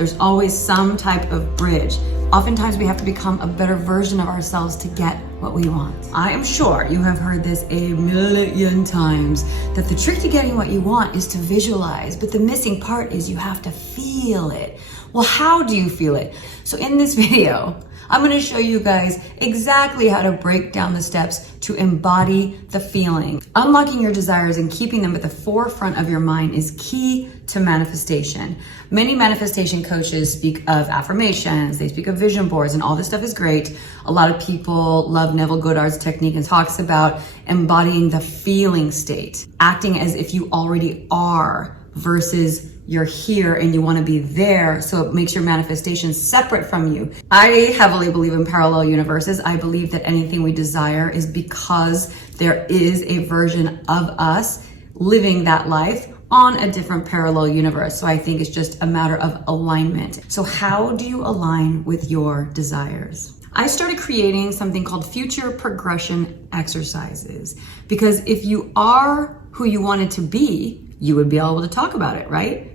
There's always some type of bridge. Oftentimes we have to become a better version of ourselves to get what we want. I am sure you have heard this a million times, that the trick to getting what you want is to visualize, but the missing part is you have to feel it. Well, how do you feel it? So in this video, I'm gonna show you guys exactly how to break down the steps to embody the feeling. Unlocking your desires and keeping them at the forefront of your mind is key to manifestation. Many manifestation coaches speak of affirmations, they speak of vision boards, and all this stuff is great. A lot of people love Neville Goddard's technique and talks about embodying the feeling state, acting as if you already are versus you're here and you want to be there, so it makes your manifestation separate from you. I heavily believe in parallel universes. I believe that anything we desire is because there is a version of us living that life on a different parallel universe. So I think it's just a matter of alignment. So how do you align with your desires? I started creating something called future progression exercises, because if you are who you wanted to be, you would be able to talk about it, right?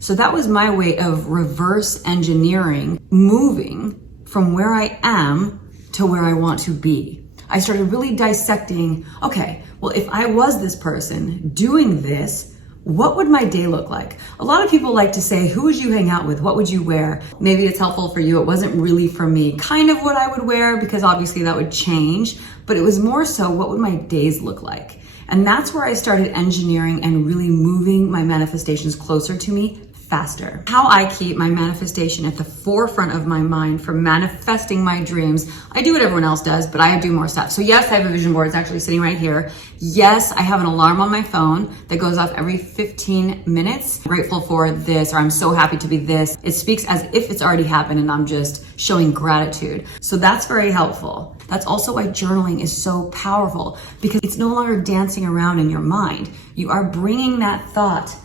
So that was my way of reverse engineering, moving from where I am to where I want to be. I started really dissecting, okay, well, if I was this person doing this, what would my day look like? A lot of people like to say, who would you hang out with? What would you wear? Maybe it's helpful for you. It wasn't really for me. Kind of what I would wear, because obviously that would change, but it was more so, what would my days look like? And that's where I started engineering and really moving my manifestations closer to me faster. How I keep my manifestation at the forefront of my mind for manifesting my dreams. I do what everyone else does, but I do more stuff. So yes, I have a vision board. It's actually sitting right here. Yes, I have an alarm on my phone that goes off every 15 minutes. I'm grateful for this, or I'm so happy to be this. It speaks as if it's already happened and I'm just showing gratitude. So that's very helpful. That's also why journaling is so powerful, because it's no longer dancing around in your mind. You are bringing that thought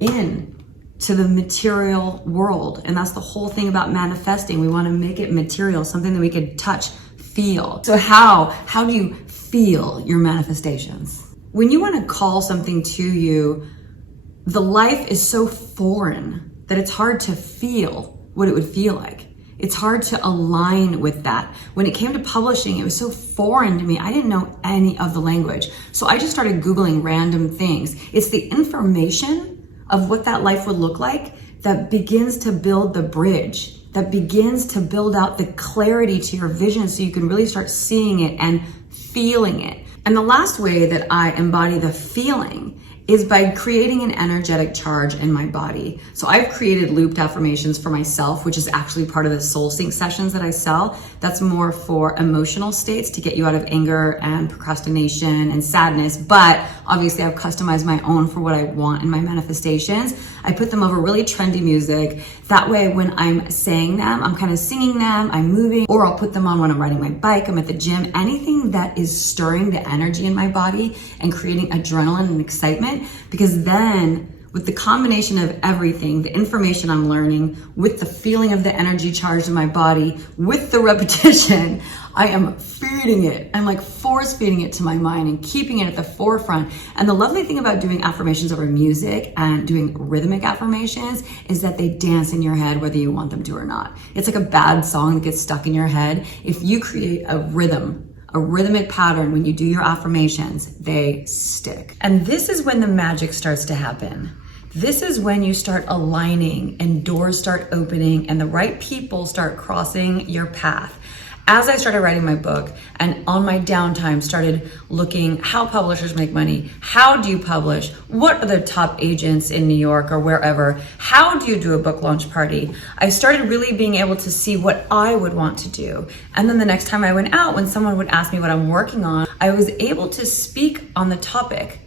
in to the material world. And that's the whole thing about manifesting. We want to make it material, something that we could touch, feel. So how do you feel your manifestations? When you want to call something to you, the life is so foreign that it's hard to feel what it would feel like. It's hard to align with that. When it came to publishing, it was so foreign to me. I didn't know any of the language. So I just started Googling random things. It's the information of what that life would look like that begins to build the bridge, that begins to build out the clarity to your vision so you can really start seeing it and feeling it. And the last way that I embody the feeling is by creating an energetic charge in my body. So I've created looped affirmations for myself, which is actually part of the soul sync sessions that I sell. That's more for emotional states to get you out of anger and procrastination and sadness. But obviously I've customized my own for what I want in my manifestations. I put them over really trendy music. That way when I'm saying them, I'm kind of singing them, I'm moving, or I'll put them on when I'm riding my bike, I'm at the gym, anything that is stirring the energy in my body and creating adrenaline and excitement. Because then with the combination of everything, the information I'm learning, with the feeling of the energy charged in my body, with the repetition, I am feeding it. I'm like force feeding it to my mind and keeping it at the forefront. And the lovely thing about doing affirmations over music and doing rhythmic affirmations is that they dance in your head whether you want them to or not. It's like a bad song that gets stuck in your head. If you create a rhythmic pattern when you do your affirmations, they stick. And this is when the magic starts to happen. This is when you start aligning and doors start opening and the right people start crossing your path. As I started writing my book and on my downtime started looking how publishers make money, how do you publish, what are the top agents in New York or wherever, how do you do a book launch party, I started really being able to see what I would want to do. And then the next time I went out, when someone would ask me what I'm working on, I was able to speak on the topic.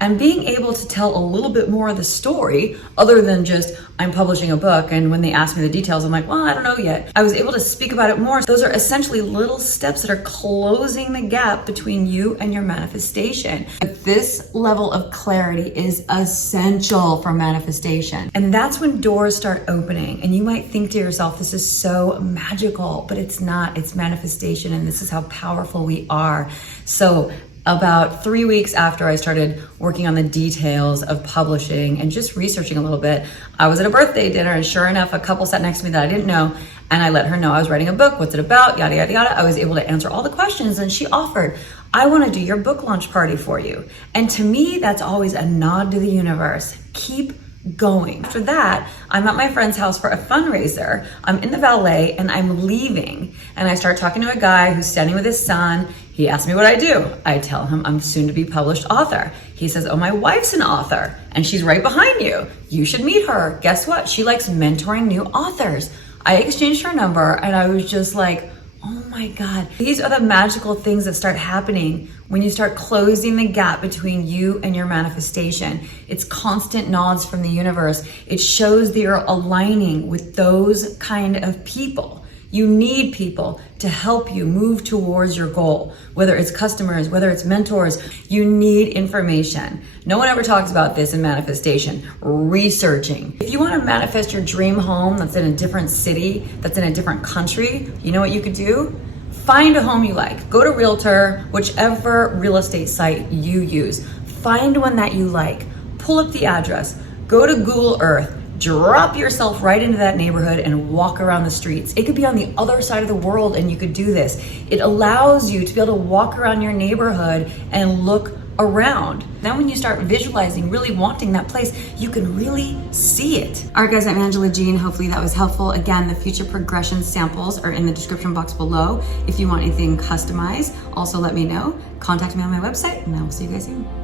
And being able to tell a little bit more of the story, other than just, I'm publishing a book, and when they ask me the details, I'm like, well, I don't know yet. I was able to speak about it more. Those are essentially little steps that are closing the gap between you and your manifestation. But this level of clarity is essential for manifestation. And that's when doors start opening. And you might think to yourself, this is so magical, but it's not. It's manifestation, and this is how powerful we are. So About 3 weeks after I started working on the details of publishing and just researching a little bit, I was at a birthday dinner, and sure enough, a couple sat next to me that I didn't know, and I let her know I was writing a book, what's it about, yada, yada, yada. I was able to answer all the questions, and she offered, I want to do your book launch party for you. And to me, that's always a nod to the universe. Keep going. After that, I'm at my friend's house for a fundraiser. I'm in the valet and I'm leaving. And I start talking to a guy who's standing with his son. He asks me what I do. I tell him I'm soon to be published author. He says, oh, my wife's an author and she's right behind you. You should meet her. Guess what? She likes mentoring new authors. I exchanged her number and I was just like, oh my God. These are the magical things that start happening when you start closing the gap between you and your manifestation. It's constant nods from the universe. It shows that you're aligning with those kind of people. You need people to help you move towards your goal, whether it's customers, whether it's mentors. You need information. No one ever talks about this in manifestation, researching. If you want to manifest your dream home that's in a different city, that's in a different country, you know what you could do? Find a home you like. Go to Realtor, whichever real estate site you use. Find one that you like. Pull up the address. Go to Google Earth. Drop yourself right into that neighborhood and walk around the streets. It could be on the other side of the world and you could do this. It allows you to be able to walk around your neighborhood and look around. Then when you start visualizing, really wanting that place, you can really see it. All right, guys, I'm Angela Jean. Hopefully that was helpful. Again, the future progression samples are in the description box below. If you want anything customized, also let me know. Contact me on my website and I will see you guys soon.